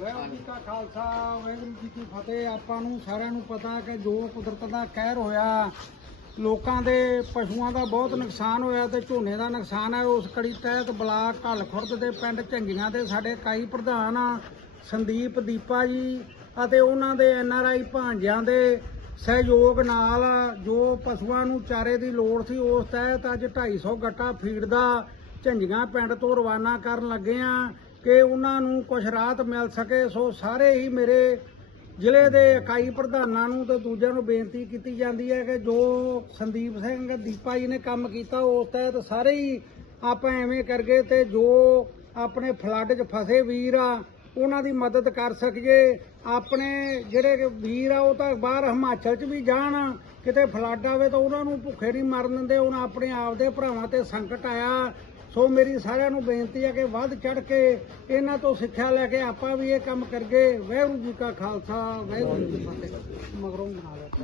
ਵਾਹਿਗੁਰੂ ਜੀ ਕਾ ਖਾਲਸਾ, ਵਾਹਿਗੁਰੂ ਜੀ ਕੀ ਫਤਿਹ। ਆਪਾਂ ਨੂੰ ਸਾਰਿਆਂ ਨੂੰ ਪਤਾ ਕਿ ਜੋ ਕੁਦਰਤ ਦਾ ਕਹਿਰ ਹੋਇਆ, ਲੋਕਾਂ ਦੇ ਪਸ਼ੂਆਂ ਦਾ ਬਹੁਤ ਨੁਕਸਾਨ ਹੋਇਆ ਤੇ ਝੋਨੇ ਦਾ ਨੁਕਸਾਨ ਹੈ। ਉਸ ਕੜੀ ਤਹਿਤ ਬਲਾਕ ਢਲ ਖੁਰਦ ਦੇ ਪਿੰਡ ਝੰਗੀਆਂ ਦੇ ਸਾਡੇ ਕਾਈ ਪ੍ਰਧਾਨ ਸੰਦੀਪ ਦੀਪਾ ਜੀ ਅਤੇ ਉਹਨਾਂ ਦੇ ਐਨ ਆਰ ਆਈ ਭਾਂਜਿਆਂ ਦੇ ਸਹਿਯੋਗ ਨਾਲ ਜੋ ਪਸ਼ੂਆਂ ਨੂੰ ਚਾਰੇ ਦੀ ਲੋੜ ਸੀ, ਉਸ ਤਹਿਤ ਅੱਜ 250 ਗੱਟਾ ਫੀਡ ਦਾ ਝੰਜੀਆਂ ਪਿੰਡ ਤੋਂ ਰਵਾਨਾ ਕਰਨ ਲੱਗੇ ਆ। ਕਿ ਉਹਨਾਂ ਨੂੰ ਕੁਝ ਰਾਹਤ ਮਿਲ ਸਕੇ, ਸੋ ਸਾਰੇ ਹੀ ਮੇਰੇ ਜ਼ਿਲ੍ਹੇ ਦੇ ਇਕਾਈ ਪ੍ਰਧਾਨਾਂ ਨੂੰ ਤੇ ਦੂਜਿਆਂ ਨੂੰ ਬੇਨਤੀ ਕੀਤੀ ਜਾਂਦੀ ਹੈ ਕਿ ਜੋ ਸੰਦੀਪ ਸਿੰਘ ਦੀਪਾ ਜੀ ਨੇ ਕੰਮ ਕੀਤਾ, ਉਸ ਤਹਿਤ ਸਾਰੇ ਹੀ ਆਪਾਂ ਐਵੇਂ ਕਰਗੇ ਤੇ ਜੋ ਆਪਣੇ ਫਲੱਡ 'ਚ ਫਸੇ ਵੀਰ ਆ, ਉਹਨਾਂ ਦੀ ਮਦਦ ਕਰ ਸਕੀਏ। ਆਪਣੇ ਜਿਹੜੇ ਵੀਰ ਆ, ਉਹ ਤਾਂ ਬਾਹਰ ਹਿਮਾਚਲ 'ਚ ਵੀ ਜਾਣ, ਕਿਤੇ ਫਲੱਡ ਆਵੇ ਤਾਂ ਉਹਨਾਂ ਨੂੰ ਭੁੱਖੇ ਨਹੀਂ ਮਰਨ ਦਿੰਦੇ, ਉਹਨਾਂ ਆਪਣੇ ਆਪ ਦੇ ਭਰਾਵਾਂ ਤੇ ਸੰਕਟ ਆਇਆ। ਸੋ ਮੇਰੀ ਸਾਰਿਆਂ ਨੂੰ ਬੇਨਤੀ ਹੈ ਕਿ ਵੱਧ ਚੜ ਕੇ ਇਹਨਾਂ ਤੋਂ ਸਿੱਖਿਆ ਲੈ ਕੇ ਆਪਾਂ ਵੀ ਇਹ ਕੰਮ ਕਰਗੇ ਵਾਹਿਗੁਰੂ ਜੀ ਕਾ ਖਾਲਸਾ, ਵਾਹਿਗੁਰੂ ਜੀ ਕੀ ਫਤਿਹ। ਮਗਰੋਂ ਬਣਾ